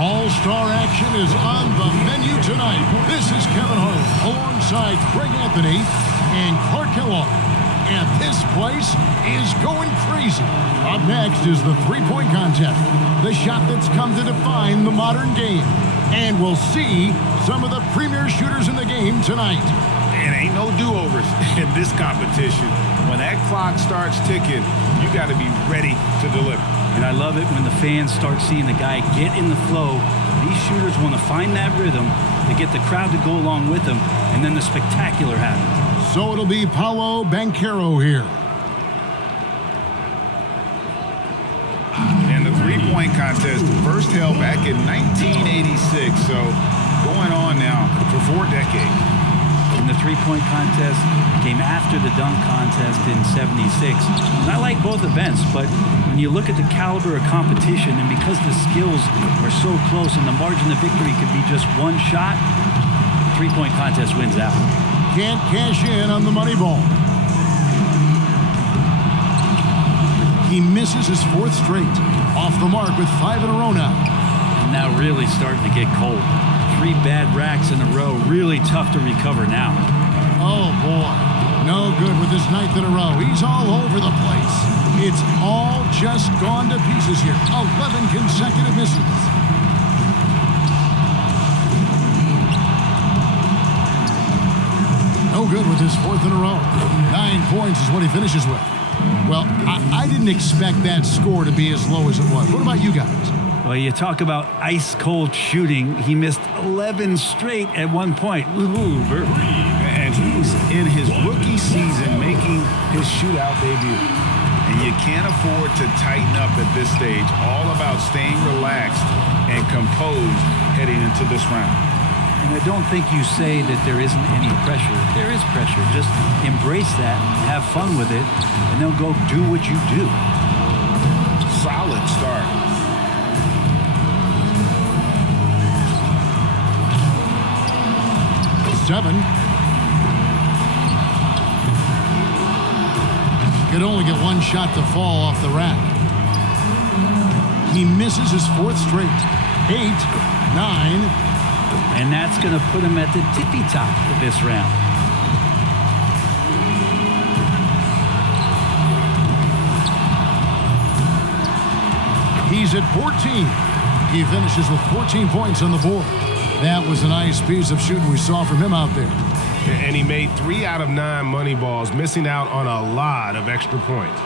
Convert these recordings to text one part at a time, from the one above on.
All-star action is on the menu tonight. This is Kevin Hart alongside Craig Anthony and Clark Kellogg. And this place is going crazy. Up next is the three-point contest, the shot that's come to define the modern game. And we'll see some of the premier shooters in the game tonight. And ain't no do-overs in this competition. When that clock starts ticking, you got to be ready to deliver. And I love it when the fans start seeing the guy get in the flow. These shooters want to find that rhythm to get the crowd to go along with them, and then the spectacular happens. So it'll be Paolo Banchero here. And the three-point contest first held back in 1986, so going on now for 4 decades. And the three-point contest came after the dunk contest in '76. And I like both events, but when you look at the caliber of competition and because the skills are so close and the margin of victory could be just one shot, the three-point contest wins out. Can't cash in on the money ball. He misses his 4th straight. Off the mark with 5 in a row now. And now really starting to get cold. 3 bad racks in a row, really tough to recover now. Oh, boy. No good with his 9th in a row. He's all over the place. It's all just gone to pieces here. 11 consecutive misses. No good with his 4th in a row. 9 points is what he finishes with. Well, I didn't expect that score to be as low as it was. What about you guys? Well, you talk about ice-cold shooting. He missed 11 straight at one point. And he's in his rookie season making his shootout debut. And you can't afford to tighten up at this stage. All about staying relaxed and composed heading into this round. And I don't think you say that there isn't any pressure. There is pressure. Just embrace that, have fun with it, and then go do what you do. Solid start. Could only get one shot to fall off the rack. He misses his 4th straight. 8, 9. And that's going to put him at the tippy top of this round. He's at 14. He finishes with 14 points on the board. That was a nice piece of shooting we saw from him out there. And he made 3 out of 9 money balls, missing out on a lot of extra points.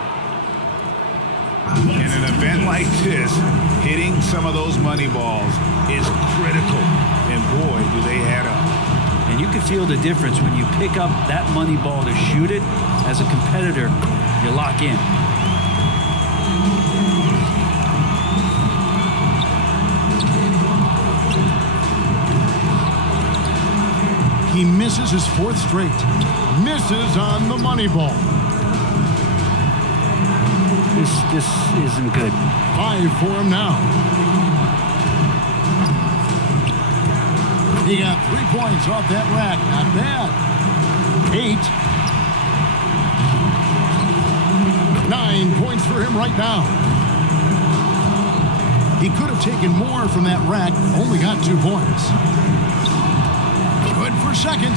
In an event like this, hitting some of those money balls is critical. And boy, do they add up. And you can feel the difference when you pick up that money ball to shoot it. As a competitor, you lock in. He misses his 4th straight. Misses on the money ball. This isn't good. 5 for him now. He got 3 points off that rack. Not bad. 8. 9 points for him right now. He could have taken more from that rack. Only got 2 points. Good for second.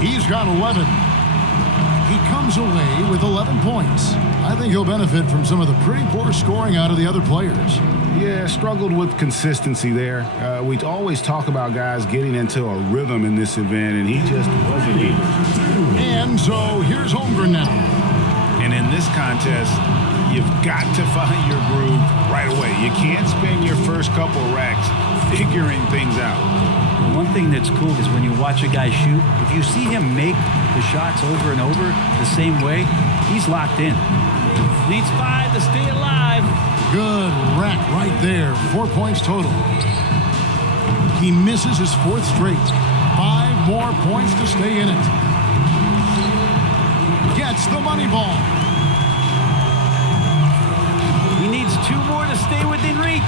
He's got 11. He comes away with 11 points. I think he'll benefit from some of the pretty poor scoring out of the other players. Yeah, struggled with consistency there. We always talk about guys getting into a rhythm in this event, and he just wasn't able. And so here's Holmgren now. And in this contest, you've got to find your groove right away. You can't spend your first couple racks figuring things out. One thing that's cool is when you watch a guy shoot, if you see him make the shots over and over the same way, he's locked in. Needs 5 to stay alive. Good rack right there. 4 points total. He misses his 4th straight. 5 more points to stay in it. Gets the money ball. He needs 2 more to stay within reach.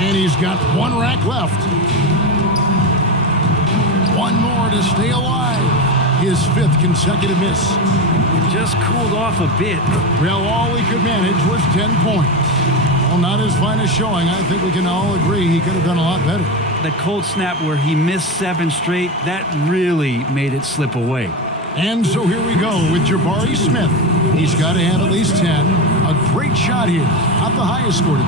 And he's got 1 rack left. 1 more to stay alive. His 5th consecutive miss. It just cooled off a bit. Well, all he could manage was 10 points. Well, not his finest showing. I think we can all agree he could have done a lot better. The cold snap where he missed 7 straight, that really made it slip away. And so here we go with Jabari Smith. He's got to have at least 10. A great shot here. Not the highest score.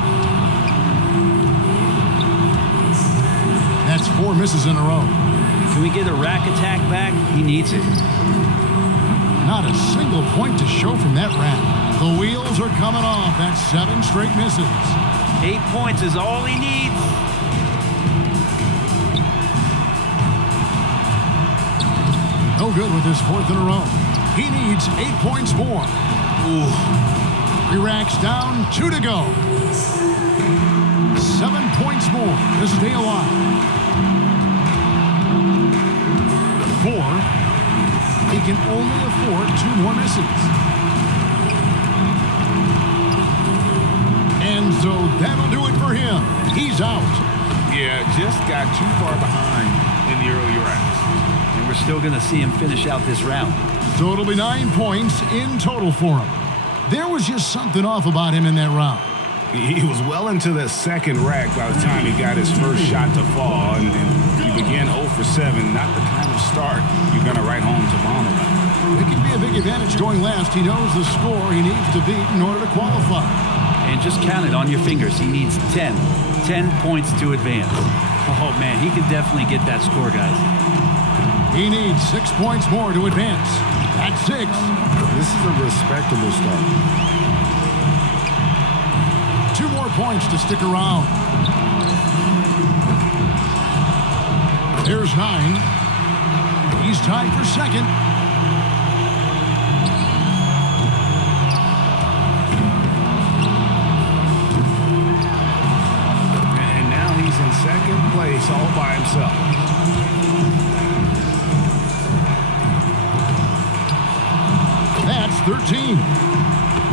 That's 4 misses in a row. Can we get a rack attack back? He needs it. Not a single point to show from that rack. The wheels are coming off. That's 7 straight misses. 8 points is all he needs. No good with his 4th in a row. He needs 8 points more. Ooh. 3 racks down, 2 to go. 7 points more to stay alive. 4. He can only afford 2 more misses. And so that'll do it for him. He's out. Yeah, just got too far behind in the early racks. And we're still going to see him finish out this round. So it'll be 9 points in total for him. There was just something off about him in that round. He was well into the second rack by the time he got his first shot to fall, and he began 0 for 7. Not the kind of start you're going to write home to mom about. It can be a big advantage going last. He knows the score he needs to beat in order to qualify. And just count it on your fingers. He needs 10. 10 points to advance. Oh, man, he can definitely get that score, guys. He needs 6 points more to advance. At 6. This is a respectable start. 2 more points to stick around. There's 9. He's tied for second. And now he's in second place all by himself. That's 13.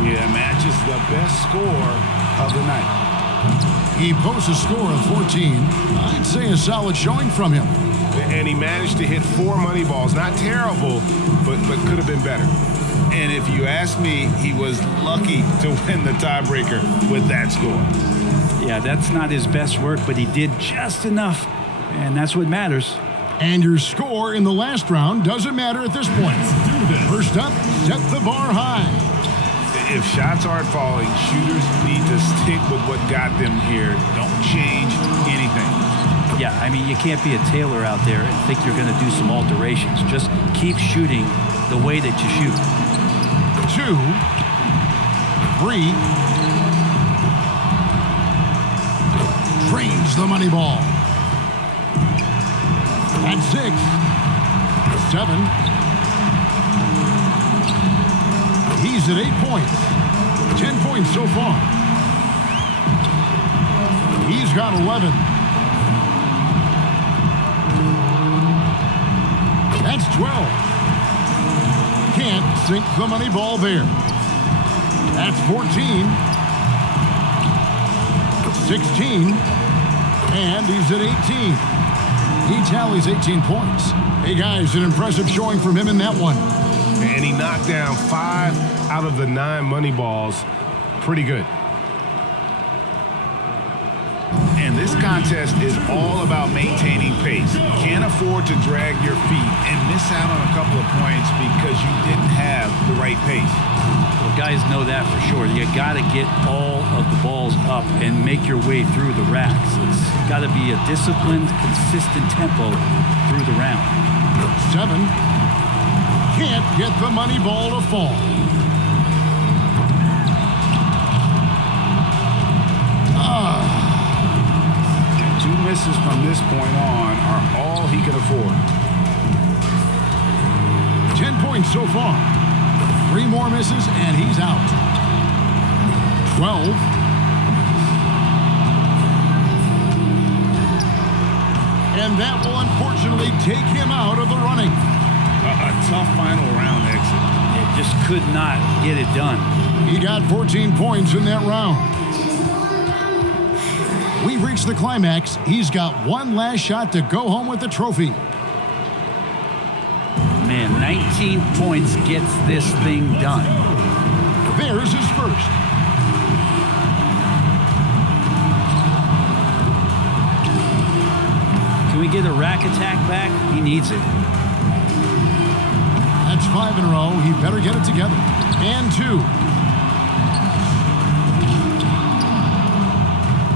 Yeah, matches the best score of the night. He posts a score of 14. I'd say a solid showing from him. And he managed to hit 4 money balls. Not terrible, but could have been better. And if you ask me, he was lucky to win the tiebreaker with that score. Yeah, that's not his best work, but he did just enough, and that's what matters. And your score in the last round doesn't matter at this point. First up, set the bar high. If shots aren't falling, shooters need to stick with what got them here. Don't change anything. Yeah, I mean, you can't be a tailor out there and think you're going to do some alterations. Just keep shooting the way that you shoot. 2, 3. Drains the money ball. At 6. 7. He's at 8 points. 10 points so far. He's got 11. That's 12. Can't sink the money ball there. That's 14. 16. And he's at 18. He tallies 18 points. Hey, guys, an impressive showing from him in that one. And he knocked down 5 out of the 9 money balls. Pretty good. And this contest is all about maintaining pace. Can't afford to drag your feet and miss out on a couple of points because you didn't have the right pace. Well, guys know that for sure. You got to get all of the balls up and make your way through the racks. It's got to be a disciplined, consistent tempo through the round. 7. Can't get the money ball to fall. And 2 misses from this point on are all he can afford. 10 points so far. 3 more misses, and he's out. 12. And that will unfortunately take him out of the running. A tough final round exit. It just could not get it done. He got 14 points in that round. We've reached the climax. He's got one last shot to go home with the trophy. Man, And 19 points gets this thing done. There's his first. Can we get a rack attack back? He needs it. That's 5 in a row. He better get it together. And 2.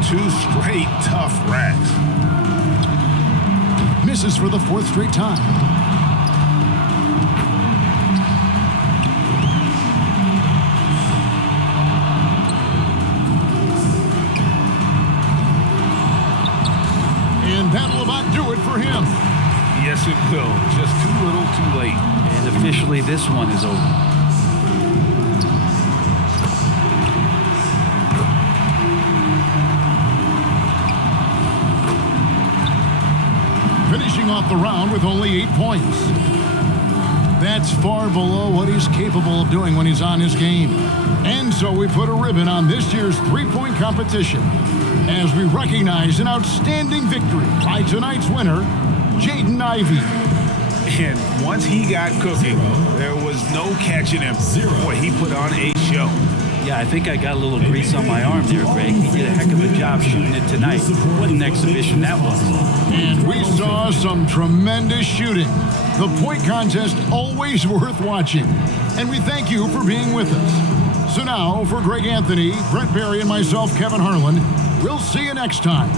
2 straight tough racks. Misses for the 4th straight time. And that'll about do it for him. Yes, it will. Just too little, too late. And officially, this one is over. Finishing off the round with only 8 points. That's far below what he's capable of doing when he's on his game. And so we put a ribbon on this year's three-point competition as we recognize an outstanding victory by tonight's winner, Jaden Ivey. And once he got cooking, there was no catching him. Boy, he put on a show. Yeah, I think I got a little grease on my arm there, Greg. He did a heck of a job shooting it tonight. What an exhibition that was. And we saw some tremendous shooting. The point contest always worth watching. And we thank you for being with us. So now, for Greg Anthony, Brent Barry, and myself, Kevin Harlan, we'll see you next time